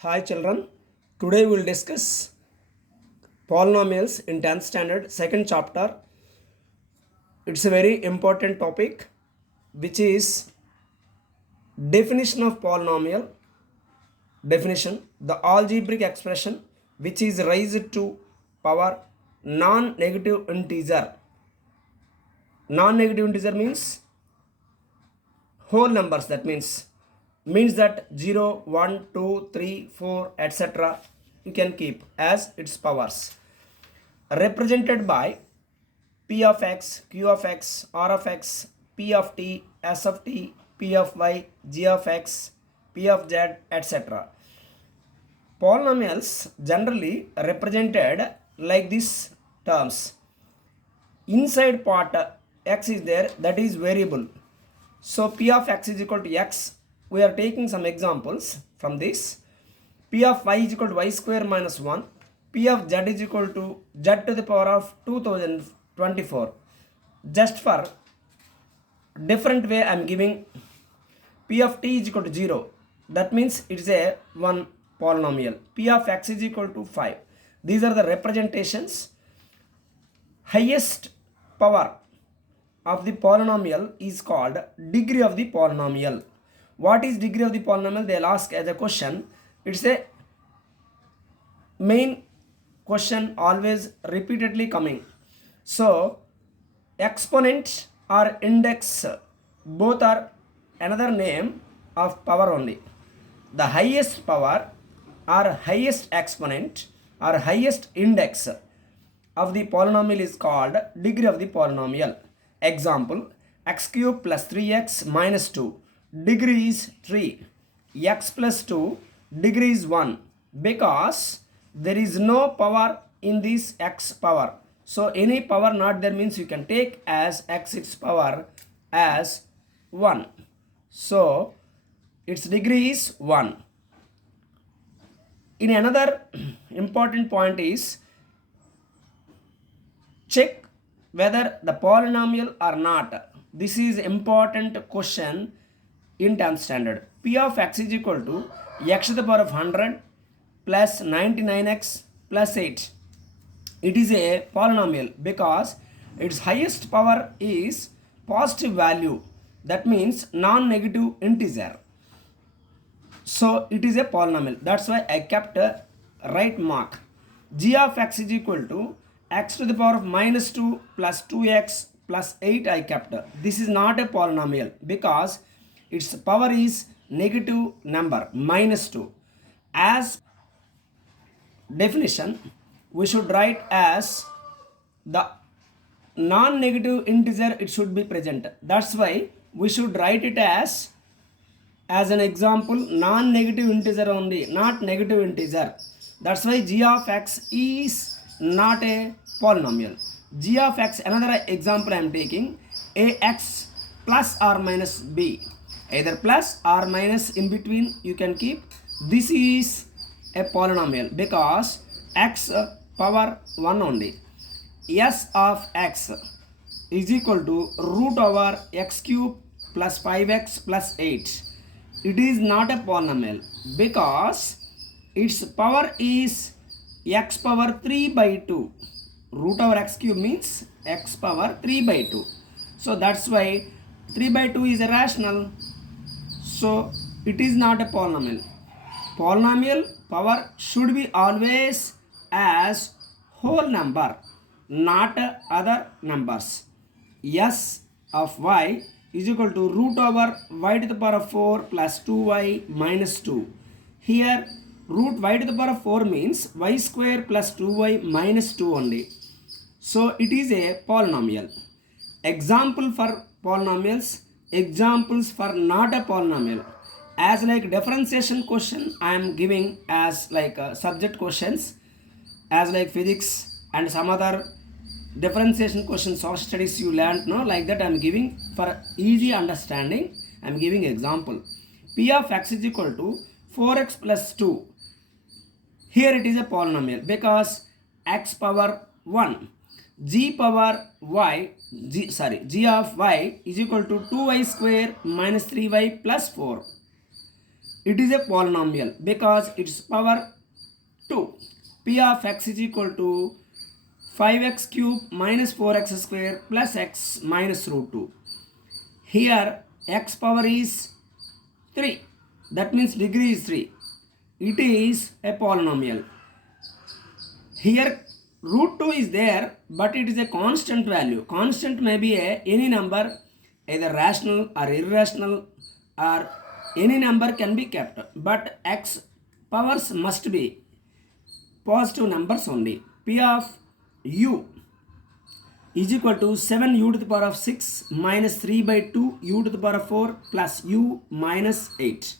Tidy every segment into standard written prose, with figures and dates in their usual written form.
Hi children, today we will discuss polynomials in 10th standard second chapter. It's a very important topic which is definition of polynomial. Definition: the algebraic expression which is raised to power non-negative integer. Non-negative integer means whole numbers, that means that 0, 1, 2, 3, 4, etc. you can keep as its powers, represented by p of x, q of x, r of x, p of t, s of t, p of y, g of x, p of z, etc. Polynomials generally represented like these terms. Inside part x is there, that is variable. So p of x is equal to x. We are taking some examples from this. P of y is equal to y square minus 1. P of z is equal to z to the power of 2024. Just for different way I am giving. P of t is equal to 0. That means it is a one polynomial. P of x is equal to 5. These are the representations. Highest power of the polynomial is called degree of the polynomial. What is degree of the polynomial? They'll ask as a question. It's a main question, always repeatedly coming. So exponent or index, both are another name of power only. The highest power or highest exponent or highest index of the polynomial is called degree of the polynomial. Example: x cube plus 3x minus 2, degree is 3. X plus 2, degree is 1, because there is no power in this x power. So any power not there means you can take as x its power as 1. So its degree is 1. In another important point is check whether the polynomial or not. This is important question in 10th standard. P of x is equal to x to the power of 100 plus 99x plus 8. It is a polynomial because its highest power is positive value. That means non-negative integer. So it is a polynomial. That's why I kept a right mark. G of x is equal to x to the power of minus 2 plus 2x plus 8 I kept. This is not a polynomial because its power is negative number, minus 2. As definition, we should write as the non-negative integer it should be present. That's why we should write it as an example non-negative integer only, not negative integer. That's why g of x is not a polynomial. G of x, another example I am taking, ax plus or minus b, either plus or minus in between you can keep. This is a polynomial because x power 1 only. S of x is equal to root over x cube plus 5x plus 8. It is not a polynomial because its power is x power 3 by 2. Root over x cube means x power 3 by 2. So that's why 3 by 2 is irrational. So it is not a polynomial. Polynomial power should be always as whole number, not other numbers. S of y is equal to root over y to the power of 4 plus 2y minus 2. Here root y to the power of 4 means y square plus 2y minus 2 only. So it is a polynomial. Example for polynomials, examples for not a polynomial. As like differentiation question I am giving as like subject questions, as like physics and some other differentiation questions, social studies you learned, no, like that I am giving for easy understanding. I am giving example. P of x is equal to 4x plus 2. Here it is a polynomial because x power 1. G power y, g of y is equal to 2y square minus 3y plus 4. it is a polynomial because its power 2. P of x is equal to 5x cube minus 4x square plus x minus root 2. Here x power is 3. That means degree is 3. It is a polynomial. Here root 2 is there, but it is a constant value. Constant may be any number, either rational or irrational, or any number can be kept. But x powers must be positive numbers only. P of u is equal to 7u to the power of 6 minus 3 by 2 u to the power of 4 plus u minus 8.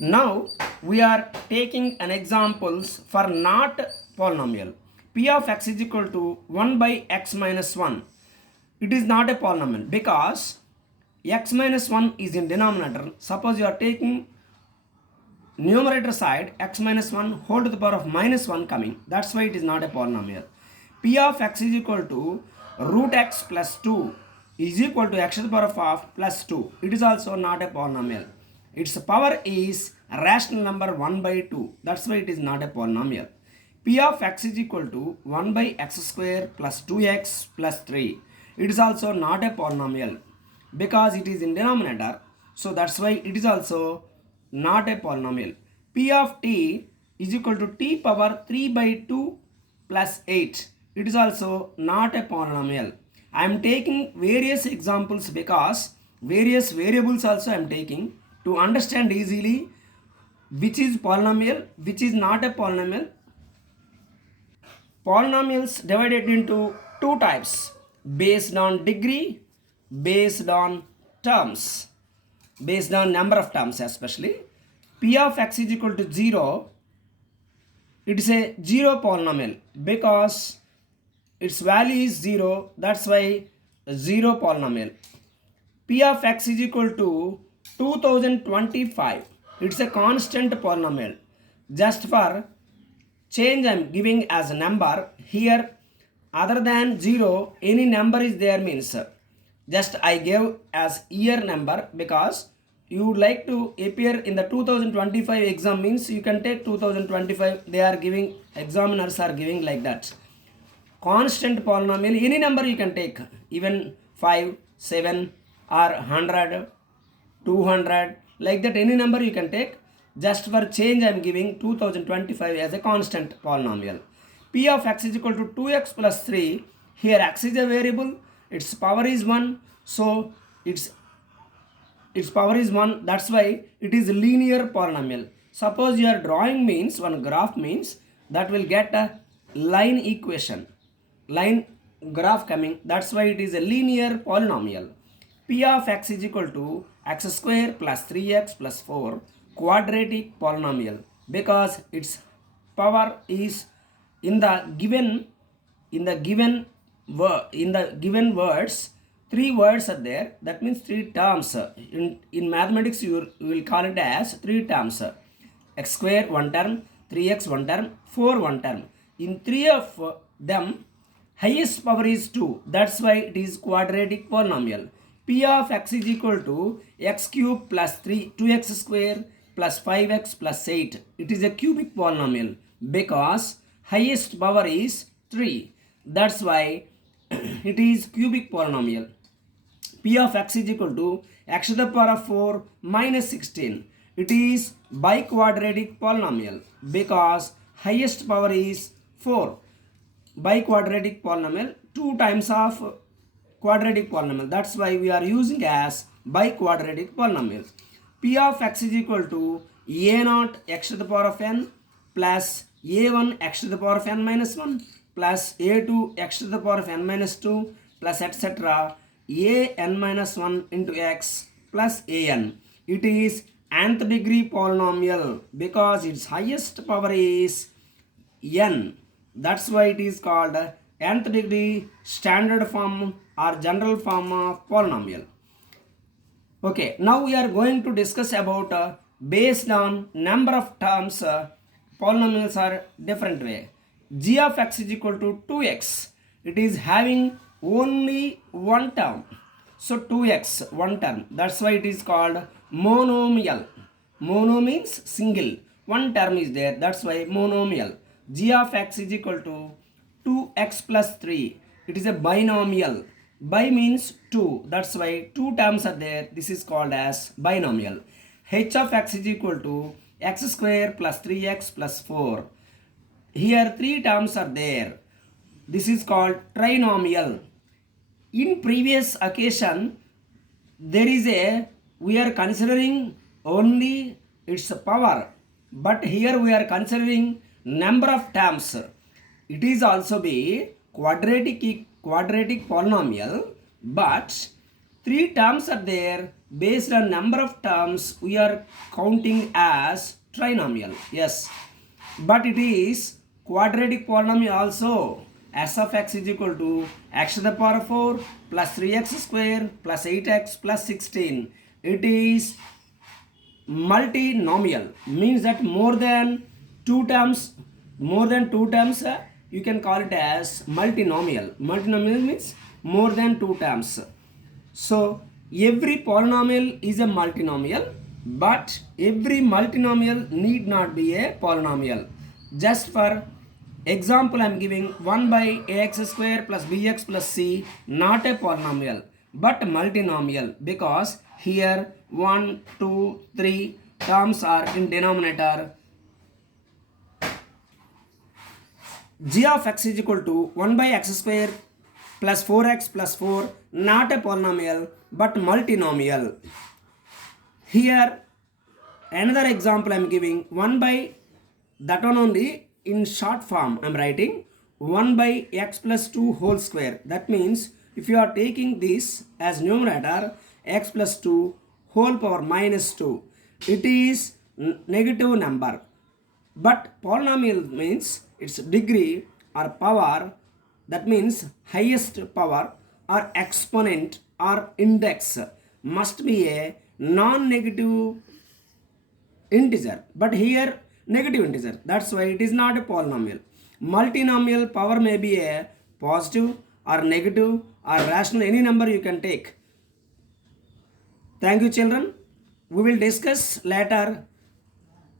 Now we are taking an examples for not polynomial. P of x is equal to 1 by x minus 1. It is not a polynomial because x minus 1 is in denominator. Suppose you are taking numerator side x minus 1 whole to the power of minus 1 coming. That's why it is not a polynomial. P of x is equal to root x plus 2 is equal to x to the power of half plus 2. It is also not a polynomial. Its power is a rational number 1 by 2. That's why it is not a polynomial. P of x is equal to 1 by x square plus 2x plus 3. It is also not a polynomial because it is in denominator. So that's why it is also not a polynomial. P of t is equal to t power 3 by 2 plus 8. It is also not a polynomial. I am taking various examples because various variables also I am taking to understand easily which is polynomial, which is not a polynomial. Polynomials divided into two types based on degree, based on terms, based on number of terms especially. P of x is equal to 0. It is a 0 polynomial because its value is 0. That's why 0 polynomial. P of x is equal to 2025. It's a constant polynomial. Just for change I am giving as a number. Here other than 0 any number is there means just I gave as year number because you would like to appear in the 2025 exam means you can take 2025. They are giving, examiners are giving like that. Constant polynomial, any number you can take, even 5, 7 or 100, 200, like that any number you can take. Just for change I am giving 2025 as a constant polynomial. P of x is equal to 2x plus 3. Here x is a variable, its power is 1, so its power is 1. That's why it is a linear polynomial. Suppose you are drawing means one graph means that will get a line equation, line graph coming. That's why it is a linear polynomial. P of x is equal to x square plus 3x plus 4 quadratic polynomial because its power is in the given words. 3 words are there. That means 3 terms. In mathematics you will call it as 3 terms. X square one term, 3x one term, 4 one term. In 3 of them highest power is 2. That's why it is quadratic polynomial. P of x is equal to x cube plus 2x square plus 5x plus 8. It is a cubic polynomial because highest power is 3. That's why it is cubic polynomial. P of x is equal to x to the power of 4 minus 16. It is biquadratic polynomial because highest power is 4. Biquadratic polynomial, 2 times of quadratic polynomial. That's why we are using as biquadratic polynomial. P of x is equal to a0 x to the power of n plus a1 x to the power of n minus 1 plus a2 x to the power of n minus 2 plus etc. an minus 1 into x plus an. It is nth degree polynomial because its highest power is n. That's why it is called nth degree standard form or general form of polynomial. Okay, now we are going to discuss about based on number of terms polynomials are different way. G of x is equal to 2x. It is having only one term. So 2x one term. That's why it is called Monomial. Mono means single. One term is there. That's why monomial. G of x is equal to 2x plus 3. It is a binomial. Bi means 2. That's why two terms are there. This is called as binomial. H of x is equal to x square plus 3x plus 4. Here three terms are there. This is called trinomial. In previous occasion, we are considering only its power, but here we are considering number of terms. It is also be quadratic polynomial, but three terms are there. Based on number of terms, we are counting as trinomial. Yes, but it is quadratic polynomial also. S of x is equal to x to the power 4 plus 3x square plus 8x plus 16. It is multinomial, means that more than two terms, you can call it as multinomial. Multinomial means more than two terms. So every polynomial is a multinomial, but every multinomial need not be a polynomial. Just for example, I am giving 1 by ax square plus bx plus c, not a polynomial but multinomial, because here 1, 2, 3 terms are in denominator. G of x is equal to 1 by x square plus 4x plus 4, not a polynomial but multinomial. Here another example I am giving 1 by, that one only in short form I am writing 1 by x plus 2 whole square. That means if you are taking this as numerator, x plus 2 whole power minus 2, it is negative number. But polynomial means its degree or power, that means highest power or exponent or index must be a non-negative integer, but here negative integer. That's why it is not a polynomial. Multinomial power may be a positive or negative or rational, any number you can take. Thank you children. We will discuss later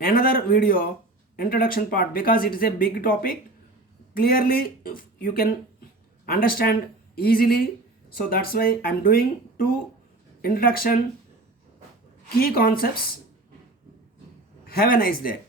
another video introduction part, because it is a big topic. Clearly you can understand easily. So that's why I am doing two introduction key concepts. Have a nice day.